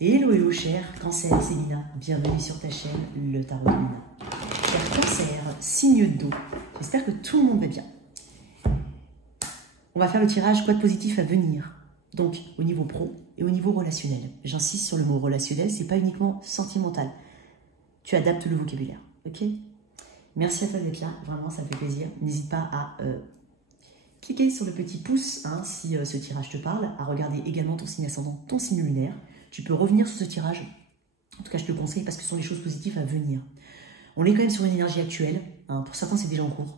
Hello, hello, cher Cancer, c'est Lina. Bienvenue sur ta chaîne, le Tarot de Lina. Cher Cancer, signe d'eau. J'espère que tout le monde va bien. On va faire le tirage quoi de positif à venir. Donc, au niveau pro et au niveau relationnel. J'insiste sur le mot relationnel, c'est pas uniquement sentimental. Tu adaptes le vocabulaire, ok? Merci à toi d'être là, vraiment, ça me fait plaisir. N'hésite pas à cliquer sur le petit pouce hein, si ce tirage te parle, à regarder également ton signe ascendant, ton signe lunaire. Tu peux revenir sur ce tirage. En tout cas, je te le conseille parce que ce sont des choses positives à venir. On est quand même sur une énergie actuelle. Hein. Pour certains, c'est déjà en cours.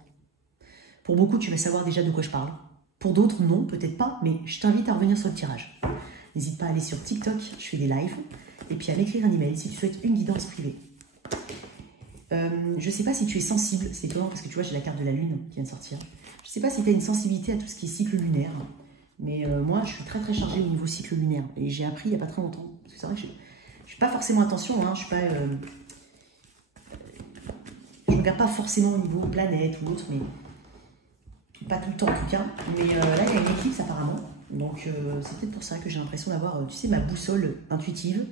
Pour beaucoup, tu vas savoir déjà de quoi je parle. Pour d'autres, non, peut-être pas, mais je t'invite à revenir sur le tirage. N'hésite pas à aller sur TikTok, je fais des lives, et puis à m'écrire un email si tu souhaites une guidance privée. Je ne sais pas si tu es sensible, c'est étonnant parce que tu vois, j'ai la carte de la Lune qui vient de sortir. Je ne sais pas si tu as une sensibilité à tout ce qui est cycle lunaire. Mais moi, je suis très très chargée au niveau cycle lunaire. Et j'ai appris il n'y a pas très longtemps. Parce que c'est vrai que je ne fais pas forcément attention. Hein, je ne regarde pas forcément au niveau planète ou autre. Mais pas tout le temps en tout cas. Mais là, il y a une éclipse apparemment. Donc c'est peut-être pour ça que j'ai l'impression d'avoir, tu sais, ma boussole intuitive.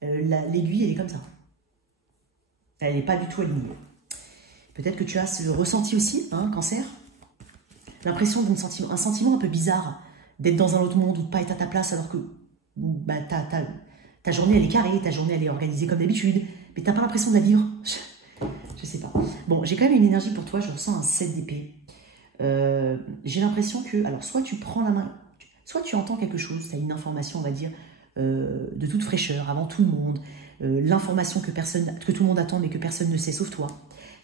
L'aiguille, elle est comme ça. Elle n'est pas du tout alignée. Peut-être que tu as ce ressenti aussi, hein, Cancer. L'impression d'un sentiment, un sentiment un peu bizarre. D'être dans un autre monde ou de pas être à ta place alors que bah, ta journée elle est carrée, ta journée elle est organisée comme d'habitude, mais t'as pas l'impression de la vivre. Je sais pas. Bon, j'ai quand même une énergie pour toi, je ressens un 7 d'épée. J'ai l'impression que, alors soit tu prends la main, soit tu entends quelque chose, tu as une information, on va dire, de toute fraîcheur, avant tout le monde, l'information que tout le monde attend mais que personne ne sait sauf toi.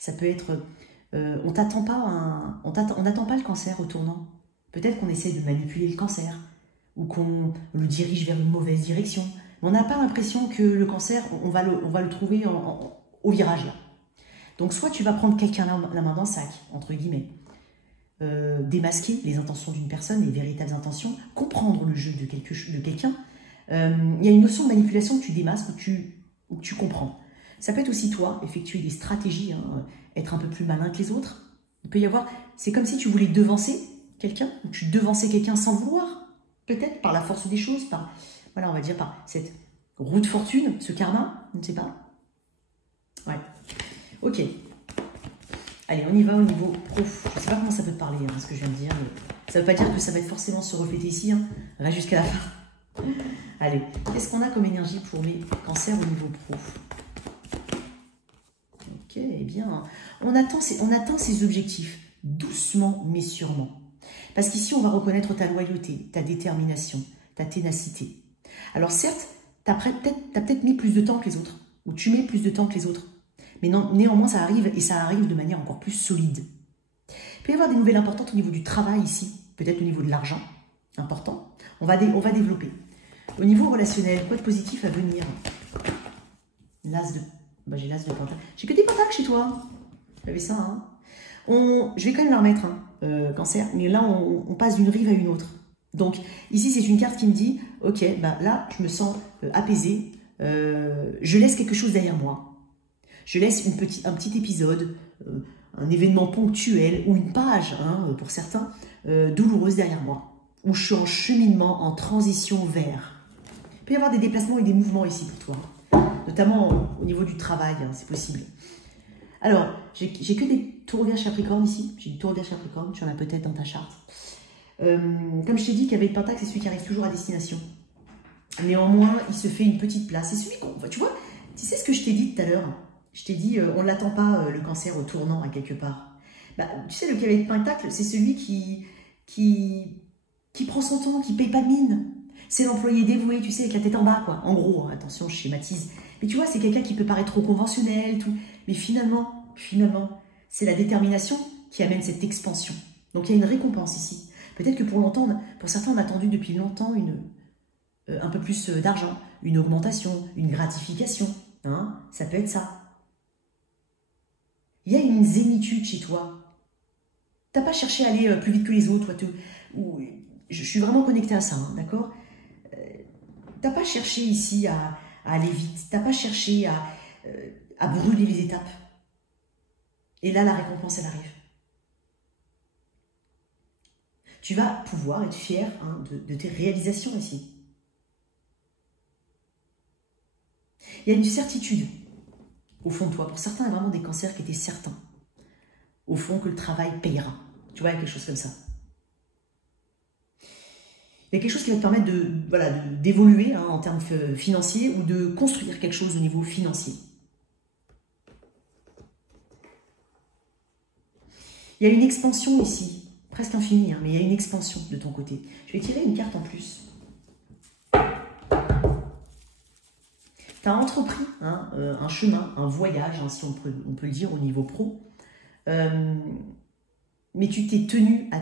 Ça peut être, on n'attend pas le Cancer au tournant. Peut-être qu'on essaie de manipuler le Cancer ou qu'on le dirige vers une mauvaise direction. Mais on n'a pas l'impression que le Cancer, on va le trouver au virage là. Donc soit tu vas prendre quelqu'un la main dans le sac, entre guillemets, démasquer les intentions d'une personne, les véritables intentions, comprendre le jeu de quelqu'un. Il y a une notion de manipulation que tu démasques ou que tu comprends. Ça peut être aussi toi, effectuer des stratégies, hein, être un peu plus malin que les autres. Il peut y avoir, c'est comme si tu voulais devancer quelqu'un, ou tu devançais quelqu'un sans vouloir, peut-être par la force des choses, par, voilà, on va dire par cette roue de fortune, ce karma, je ne sais pas. Ouais, ok. Allez, on y va au niveau pro. Je ne sais pas comment ça peut te parler, hein, ce que je viens de dire, mais ça ne veut pas dire que ça va être forcément se refléter ici, hein. Reste jusqu'à la fin. Allez, qu'est-ce qu'on a comme énergie pour mes cancers au niveau pro? Ok, eh bien, on atteint ses objectifs, doucement mais sûrement. Parce qu'ici, on va reconnaître ta loyauté, ta détermination, ta ténacité. Alors certes, tu as peut-être mis plus de temps que les autres, ou tu mets plus de temps que les autres. Mais non, néanmoins, ça arrive, et ça arrive de manière encore plus solide. Il peut y avoir des nouvelles importantes au niveau du travail ici, peut-être au niveau de l'argent, important. On va développer. Au niveau relationnel, quoi de positif à venir? L'as de... Bah, j'ai l'as de pentacle. J'ai que des pentacles chez toi. J'avais ça, hein. Je vais quand même la remettre, hein, Cancer, mais là, on passe d'une rive à une autre. Donc, ici, c'est une carte qui me dit, ok, bah, là, je me sens apaisée, je laisse quelque chose derrière moi. Je laisse un petit épisode, un événement ponctuel, ou une page, hein, pour certains, douloureuse derrière moi, où je suis en cheminement, en transition vers. Il peut y avoir des déplacements et des mouvements ici pour toi, notamment au niveau du travail, hein, c'est possible. Alors, j'ai que des taureaux vierges Capricorne ici. J'ai du taureau vierge Capricorne, tu en as peut-être dans ta charte. Comme je t'ai dit, qu'avec Pentacle, c'est celui qui arrive toujours à destination. Néanmoins, il se fait une petite place. C'est celui qu'on... Tu vois, tu sais ce que je t'ai dit tout à l'heure? Je t'ai dit, on ne l'attend pas, le Cancer, au tournant, à quelque part. Bah, tu sais, le qui avec Pentacle, c'est celui qui prend son temps, qui ne paye pas de mine. C'est l'employé dévoué, tu sais, avec la tête en bas, quoi. En gros, hein, attention, je schématise. Mais tu vois, c'est quelqu'un qui peut paraître trop conventionnel, tout. Mais finalement, c'est la détermination qui amène cette expansion. Donc, il y a une récompense ici. Peut-être que pour certains, on a attendu depuis longtemps un peu plus d'argent, une augmentation, une gratification. Hein, ça peut être ça. Il y a une zénitude chez toi. Tu n'as pas cherché à aller plus vite que les autres. Je suis vraiment connectée à ça, hein, d'accord? Tu n'as pas cherché ici à aller vite. Tu n'as pas cherché à brûler les étapes. Et là, la récompense, elle arrive. Tu vas pouvoir être fier, hein, de tes réalisations ici. Il y a une certitude au fond de toi. Pour certains, il y a vraiment des cancers qui étaient certains. Au fond, que le travail payera. Tu vois, il y a quelque chose comme ça. Il y a quelque chose qui va te permettre d'évoluer en termes financiers ou de construire quelque chose au niveau financier. Il y a une expansion ici, presque infinie, mais il y a une expansion de ton côté. Je vais tirer une carte en plus. Tu as entrepris un chemin, un voyage, si on peut le dire au niveau pro, mais tu t'es tenu à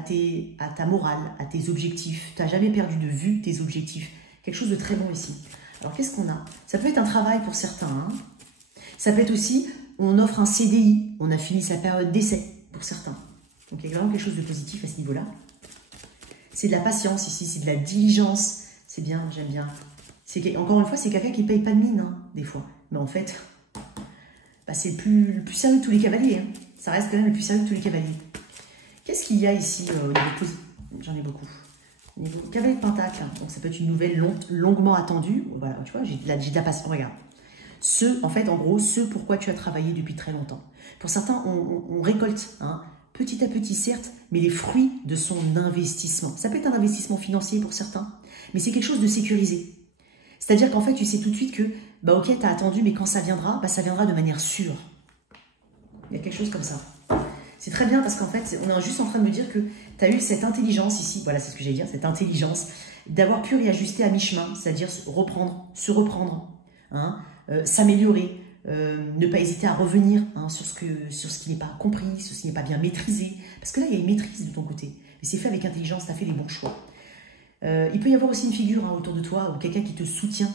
ta morale, à tes objectifs. Tu n'as jamais perdu de vue tes objectifs. Quelque chose de très bon ici. Alors, qu'est-ce qu'on a? Ça peut être un travail pour certains. Ça peut être aussi, on offre un CDI. On a fini sa période d'essai pour certains. Donc, il y a vraiment quelque chose de positif à ce niveau-là. C'est de la patience ici, c'est de la diligence. C'est bien, j'aime bien. Encore une fois, c'est quelqu'un qui ne paye pas de mine, des fois. Mais en fait, c'est le plus sérieux de tous les cavaliers. Ça reste quand même le plus sérieux de tous les cavaliers. Qu'est-ce qu'il y a ici au niveau J'en ai beaucoup. Au niveau cavalier de pentacle, donc ça peut être une nouvelle longuement attendue. Voilà, tu vois, j'ai de la passion. Regarde. En gros, ce pourquoi tu as travaillé depuis très longtemps. Pour certains, on récolte, petit à petit certes, mais les fruits de son investissement. Ça peut être un investissement financier pour certains, mais c'est quelque chose de sécurisé. C'est-à-dire qu'en fait, tu sais tout de suite que, ok, tu as attendu, mais quand ça viendra, ça viendra de manière sûre. Il y a quelque chose comme ça. C'est très bien parce qu'en fait, on est juste en train de me dire que tu as eu cette intelligence ici, voilà, c'est ce que j'allais dire, cette intelligence d'avoir pu réajuster à mi-chemin, c'est-à-dire se reprendre, s'améliorer, ne pas hésiter à revenir sur ce qui n'est pas compris, sur ce qui n'est pas bien maîtrisé. Parce que là, il y a une maîtrise de ton côté. Mais c'est fait avec intelligence, tu as fait les bons choix. Il peut y avoir aussi une figure autour de toi ou quelqu'un qui te soutient.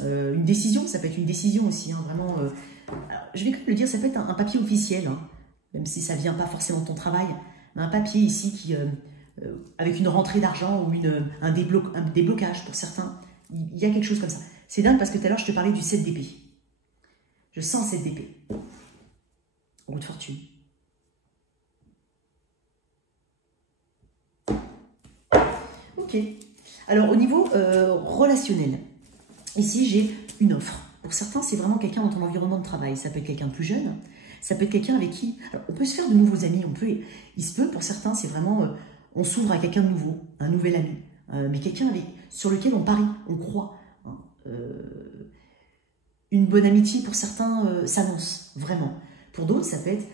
Une décision, ça peut être une décision aussi. Vraiment, alors, je vais quand même le dire, ça peut être un papier officiel. Même si ça ne vient pas forcément de ton travail, mais un papier ici qui, avec une rentrée d'argent ou un déblocage pour certains, il y a quelque chose comme ça. C'est dingue parce que tout à l'heure, je te parlais du 7 d'épée. Je sens 7 d'épée. Roue de fortune. Ok. Alors, au niveau relationnel, ici, j'ai une offre. Pour certains, c'est vraiment quelqu'un dans ton environnement de travail. Ça peut être quelqu'un de plus jeune. Ça peut être quelqu'un avec qui... Alors, on peut se faire de nouveaux amis. Il se peut, pour certains, c'est vraiment... on s'ouvre à quelqu'un de nouveau, un nouvel ami. Mais quelqu'un sur lequel on parie, on croit. Une bonne amitié, pour certains, s'annonce, vraiment. Pour d'autres, ça peut être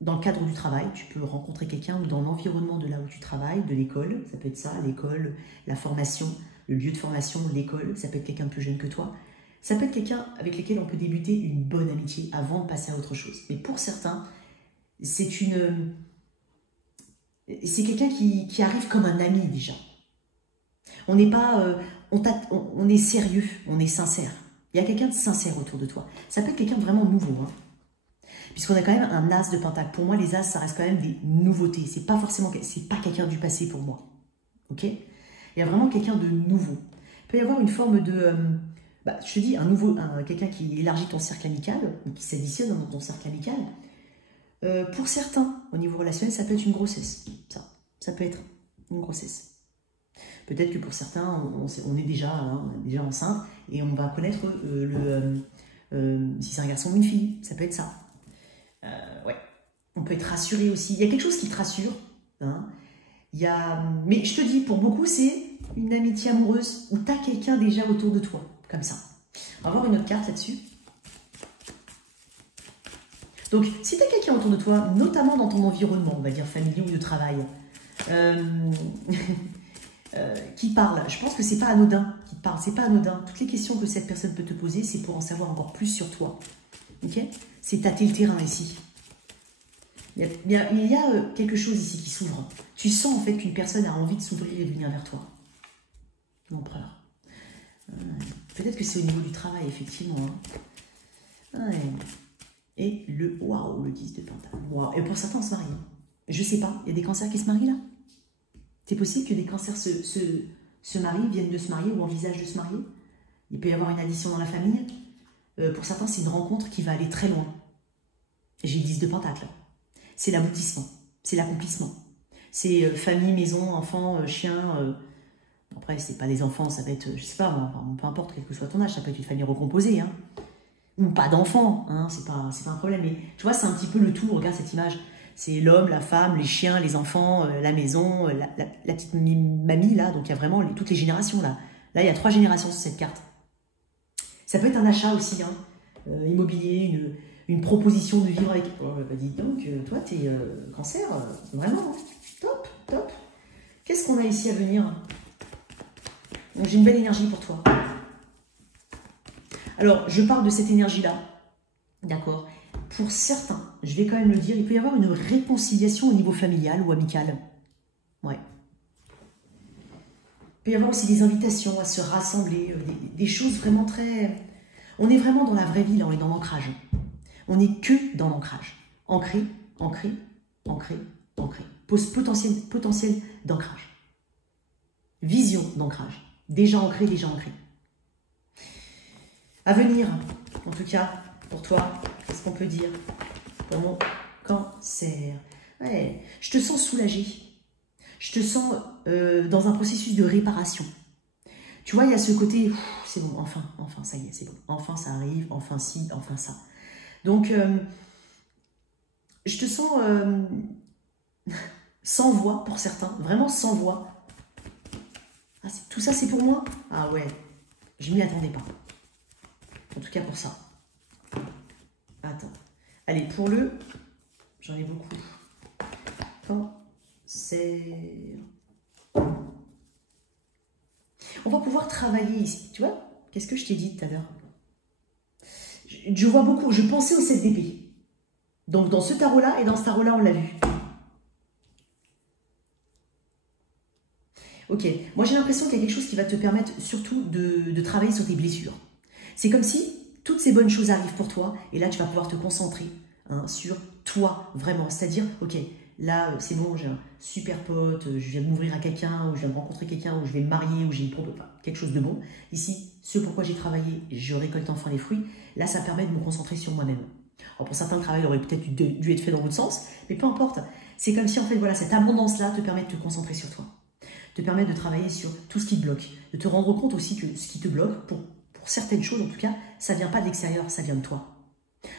dans le cadre du travail, tu peux rencontrer quelqu'un ou dans l'environnement de là où tu travailles, de l'école. Ça peut être ça, l'école, la formation, le lieu de formation, l'école. Ça peut être quelqu'un de plus jeune que toi. Ça peut être quelqu'un avec lequel on peut débuter une bonne amitié avant de passer à autre chose. Mais pour certains, c'est quelqu'un qui arrive comme un ami déjà. On n'est pas... on est sérieux, on est sincère. Il y a quelqu'un de sincère autour de toi. Ça peut être quelqu'un de vraiment nouveau. Puisqu'on a quand même un as de pentacle. Pour moi, les as, ça reste quand même des nouveautés. C'est pas quelqu'un du passé pour moi. Ok? Il y a vraiment quelqu'un de nouveau. Il peut y avoir une forme de... je te dis, quelqu'un qui élargit ton cercle amical, ou qui s'additionne dans ton cercle amical. Pour certains, au niveau relationnel, ça peut être une grossesse. Ça peut être une grossesse. Peut-être que pour certains, on est déjà enceinte et on va connaître si c'est un garçon ou une fille. Ça peut être ça. Ouais. On peut être rassuré aussi. Il y a quelque chose qui te rassure. Mais je te dis, pour beaucoup, c'est une amitié amoureuse où tu as quelqu'un déjà autour de toi. Comme ça. On va voir une autre carte là-dessus. Donc, si tu as quelqu'un autour de toi, notamment dans ton environnement, on va dire familier ou de travail, qui parle, je pense que c'est pas anodin qui te parle, c'est pas anodin. Toutes les questions que cette personne peut te poser, c'est pour en savoir encore plus sur toi. Ok? C'est tâter le terrain ici. Il y a quelque chose ici qui s'ouvre. Tu sens en fait qu'une personne a envie de s'ouvrir et de venir vers toi. L'empereur. Peut-être que c'est au niveau du travail, effectivement. Ouais. Et le 10 de pentacle. Wow. Et pour certains, on se marie. Je sais pas, il y a des cancers qui se marient là. C'est possible que des cancers se marient, viennent de se marier ou envisagent de se marier. Il peut y avoir une addition dans la famille. Pour certains, c'est une rencontre qui va aller très loin. J'ai le 10 de pentacle. C'est l'aboutissement, c'est l'accomplissement. C'est famille, maison, enfant, chien. après, c'est pas des enfants, ça peut être, je sais pas, enfin, peu importe, quel que soit ton âge, ça peut être une famille recomposée, hein. Ou pas d'enfants, hein, c'est pas un problème. Mais tu vois, c'est un petit peu le tout, regarde cette image. C'est l'homme, la femme, les chiens, les enfants, la maison, la petite mamie, là. Donc, il y a vraiment toutes les générations, là. Là, il y a 3 générations sur cette carte. Ça peut être un achat aussi, hein. Immobilier, une proposition de vivre avec... Oh, bah dis donc, toi, t'es cancer, vraiment, hein. Top, top. Qu'est-ce qu'on a ici à venir? J'ai une belle énergie pour toi. Alors, je parle de cette énergie-là, d'accord? Pour certains, je vais quand même le dire, il peut y avoir une réconciliation au niveau familial ou amical. Ouais. Il peut y avoir aussi des invitations à se rassembler, des choses vraiment très... On est vraiment dans la vraie vie, là, on est dans l'ancrage. On n'est que dans l'ancrage. Ancré, ancré, ancré, ancré. Potentiel d'ancrage. Vision d'ancrage. Déjà ancré, déjà ancré. À venir, en tout cas, pour toi, qu'est-ce qu'on peut dire pour mon cancer? Ouais, je te sens soulagé. Je te sens dans un processus de réparation. Tu vois, il y a ce côté, c'est bon, enfin, ça y est, c'est bon. Enfin, ça arrive, enfin, ci, enfin, ça. Donc, je te sens sans voix pour certains, vraiment sans voix. Ah, tout ça, c'est pour moi? Ah ouais, je m'y attendais pas. En tout cas pour ça. Attends. Allez, pour le... J'en ai beaucoup. Cancer. On va pouvoir travailler ici. Tu vois? Qu'est-ce que je t'ai dit tout à l'heure? Je vois beaucoup. Je pensais au 7 d'épée. Donc dans ce tarot-là et dans ce tarot-là, on l'a vu. Ok. Moi, j'ai l'impression qu'il y a quelque chose qui va te permettre surtout de travailler sur tes blessures. C'est comme si toutes ces bonnes choses arrivent pour toi et là, tu vas pouvoir te concentrer sur toi, vraiment. C'est-à-dire, ok, là, c'est bon, j'ai un super pote, je viens de m'ouvrir à quelqu'un, ou je viens de rencontrer quelqu'un, ou je vais me marier, ou j'ai quelque chose de bon. Ici, ce pourquoi j'ai travaillé, je récolte enfin les fruits. Là, ça permet de me concentrer sur moi-même. Alors, pour certains, le travail aurait peut-être dû être fait dans l'autre sens, mais peu importe. C'est comme si, en fait, voilà, cette abondance-là te permet de te concentrer sur toi. Te permet de travailler sur tout ce qui te bloque. De te rendre compte aussi que ce qui te bloque, pour certaines choses, en tout cas, ça ne vient pas de l'extérieur, ça vient de toi.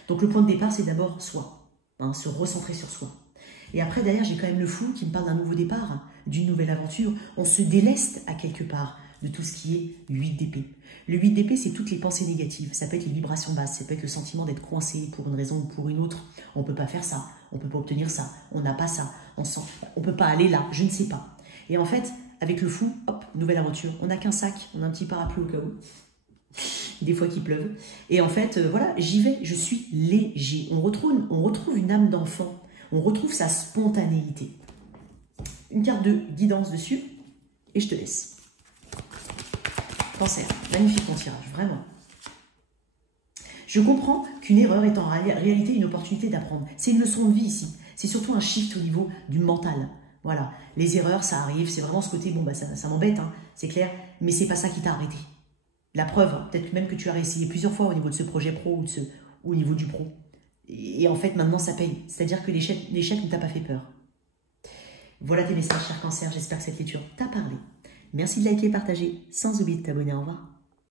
Donc, le point de départ, c'est d'abord soi. Se recentrer sur soi. Et après, derrière, j'ai quand même le flou qui me parle d'un nouveau départ, d'une nouvelle aventure. On se déleste à quelque part de tout ce qui est 8 d'épée. Le 8 d'épée, c'est toutes les pensées négatives. Ça peut être les vibrations basses, ça peut être le sentiment d'être coincé pour une raison ou pour une autre. On ne peut pas faire ça, on ne peut pas obtenir ça, on n'a pas ça, on ne peut pas aller là, je ne sais pas. Et en fait, avec le flou, hop, nouvelle aventure. On n'a qu'un sac, on a un petit parapluie au cas où. Des fois qu'il pleuve. Et en fait, voilà, j'y vais, je suis léger. On retrouve une âme d'enfant. On retrouve sa spontanéité. Une carte de guidance dessus. Et je te laisse. Cancer. Magnifique ton tirage, vraiment. Je comprends qu'une erreur est en réalité une opportunité d'apprendre. C'est une leçon de vie ici. C'est surtout un shift au niveau du mental. Voilà. Les erreurs, ça arrive. C'est vraiment ce côté, bon, bah, ça m'embête, hein, c'est clair. Mais c'est pas ça qui t'a arrêté. La preuve, peut-être même que tu as réessayé plusieurs fois au niveau de ce projet pro ou au niveau du pro. Et en fait, maintenant, ça paye. C'est-à-dire que l'échec ne t'a pas fait peur. Voilà tes messages, cher cancer. J'espère que cette lecture t'a parlé. Merci de liker et partager, sans oublier de t'abonner. Au revoir.